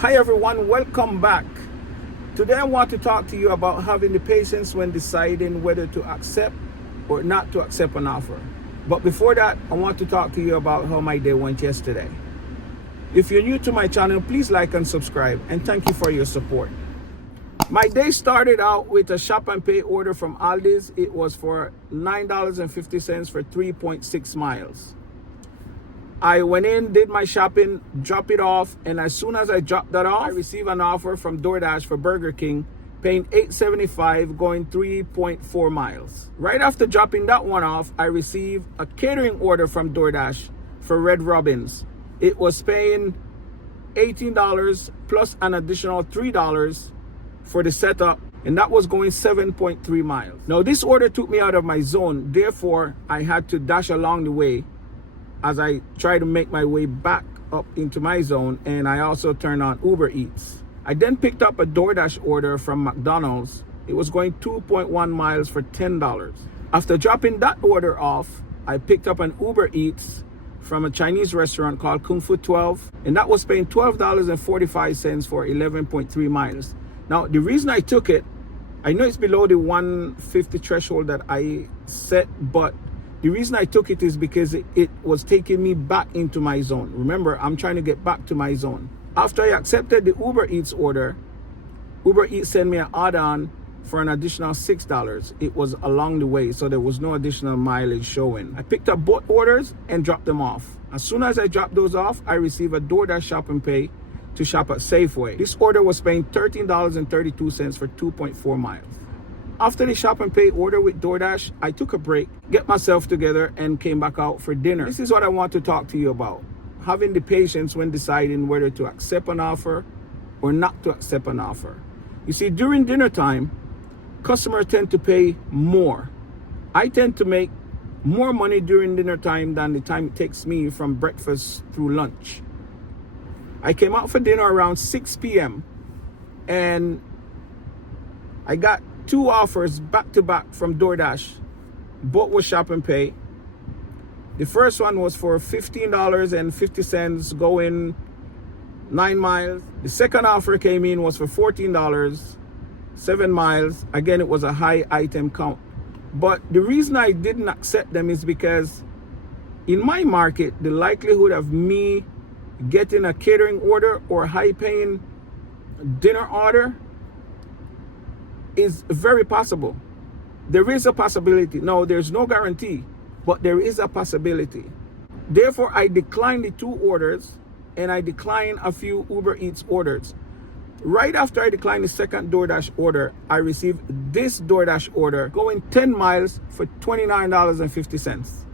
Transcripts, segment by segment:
Hi everyone, welcome back. Today I want to talk to you about having the patience when deciding whether to accept or not to accept an offer. But before that, I want to talk to you about how my day went yesterday. If you're new to my channel, please like and subscribe, and thank you for your support. My day started out with a shop and pay order from Aldi's. It was for $9.50 for 3.6 miles. I went in, did my shopping, dropped it off, and as soon as I dropped that off, I received an offer from DoorDash for Burger King, paying $8.75, going 3.4 miles. Right after dropping that one off, I received a catering order from DoorDash for Red Robin's. It was paying $18 plus an additional $3 for the setup, and that was going 7.3 miles. Now, this order took me out of my zone, therefore, I had to dash along the way as I try to make my way back up into my zone, and I also turned on Uber Eats. I then picked up a DoorDash order from McDonald's. It was going 2.1 miles for $10. After dropping that order off, I picked up an Uber Eats from a Chinese restaurant called Kung Fu 12, and that was paying $12.45 for 11.3 miles. Now, the reason I took it, I know it's below the 150 threshold that I set, but the reason I took it is because it was taking me back into my zone. Remember, I'm trying to get back to my zone. After I accepted the Uber Eats order, Uber Eats sent me an add-on for an additional $6. It was along the way, so there was no additional mileage showing. I picked up both orders and dropped them off. As soon as I dropped those off, I received a DoorDash shop and pay to shop at Safeway. This order was paying $13.32 for 2.4 miles. After the shop and pay order with DoorDash, I took a break, get myself together, and came back out for dinner. This is what I want to talk to you about. Having the patience when deciding whether to accept an offer or not to accept an offer. You see, during dinner time, customers tend to pay more. I tend to make more money during dinner time than the time it takes me from breakfast through lunch. I came out for dinner around 6 p.m. and I got 2 offers back to back from DoorDash. Both were shop and pay. The first one was for $15.50 going 9 miles. The second offer came in was for $14, 7 miles. Again, it was a high item count. But the reason I didn't accept them is because in my market, the likelihood of me getting a catering order or high paying dinner order is very possible. There is a possibility. No, there's no guarantee, but there is a possibility. Therefore, I declined the 2 orders and I declined a few Uber Eats orders. Right after I declined the second DoorDash order, I received this DoorDash order going 10 miles for $29.50.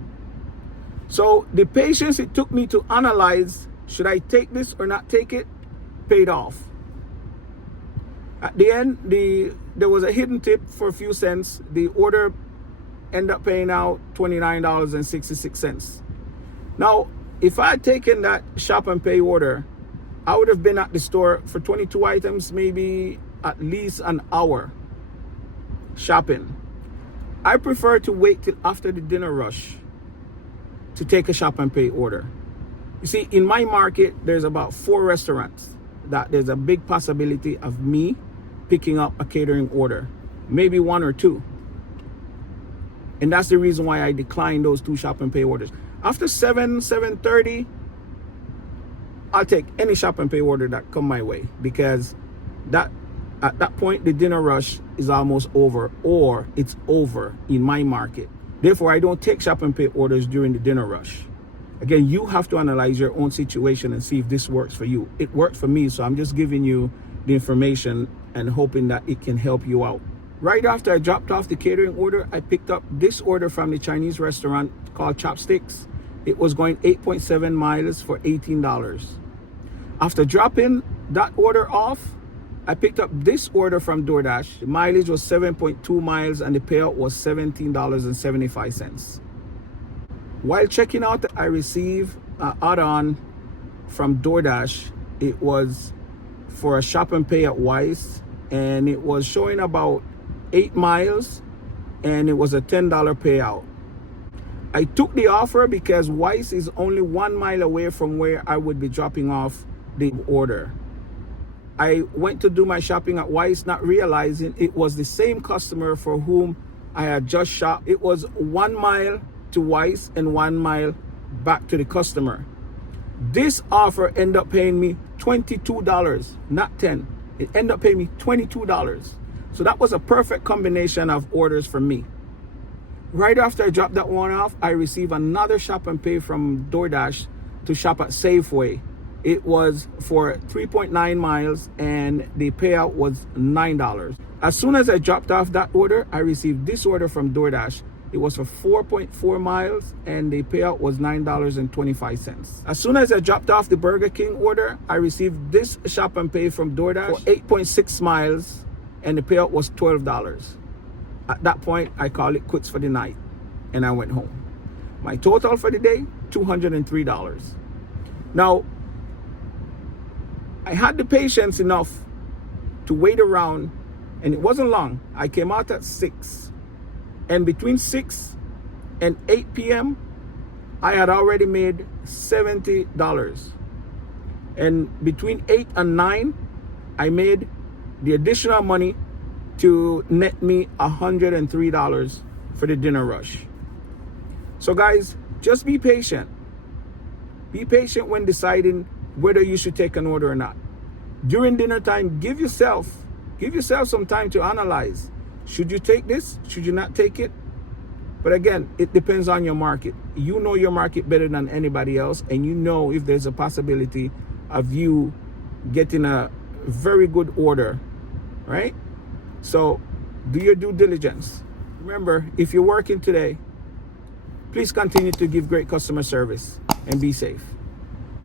So the patience it took me to analyze, should I take this or not take it, paid off. At the end, there was a hidden tip for a few cents. The order ended up paying out $29.66. Now, if I had taken that shop and pay order, I would have been at the store for 22 items, maybe at least an hour shopping. I prefer to wait till after the dinner rush to take a shop and pay order. You see, in my market, there's about 4 restaurants that there's a big possibility of me picking up a catering order, maybe 1 or 2. And that's the reason why I declined those 2 shop and pay orders. After 7:30, I'll take any shop and pay order that come my way, because at that point, the dinner rush is almost over, or it's over in my market. Therefore, I don't take shop and pay orders during the dinner rush. Again, you have to analyze your own situation and see if this works for you. It worked for me, so I'm just giving you the information and hoping that it can help you out. Right after I dropped off the catering order, I picked up this order from the Chinese restaurant called Chopsticks. It was going 8.7 miles for $18. After dropping that order off, I picked up this order from DoorDash. The mileage was 7.2 miles and the payout was $17.75. While checking out, I received an add-on from DoorDash. It was for a shop and pay at Weiss, and it was showing about 8 miles, and it was a $10 payout. I took the offer because Weiss is only 1 mile away from where I would be dropping off the order. I went to do my shopping at Weiss, not realizing it was the same customer for whom I had just shopped. It was 1 mile to Weiss and 1 mile back to the customer. This offer ended up paying me $22, not $10. It ended up paying me $22. So that was a perfect combination of orders for me. Right after I dropped that one off, I received another shop and pay from DoorDash to shop at Safeway. It was for 3.9 miles and the payout was $9. As soon as I dropped off that order, I received this order from DoorDash. It was for 4.4 miles and the payout was $9.25. As soon as I dropped off the Burger King order, I received this shop and pay from DoorDash for 8.6 miles and the payout was $12. At that point, I called it quits for the night and I went home. My total for the day, $203. Now, I had the patience enough to wait around, and it wasn't long. I came out at 6, and between 6 and 8 p.m., I had already made $70. And between 8 and 9, I made the additional money to net me $103 for the dinner rush. So guys, just be patient. Be patient when deciding whether you should take an order or not. During dinner time, give yourself some time to analyze. Should you take this? Should you not take it? But again, it depends on your market. You know your market better than anybody else, and you know if there's a possibility of you getting a very good order, right? So do your due diligence. Remember, if you're working today, please continue to give great customer service and be safe.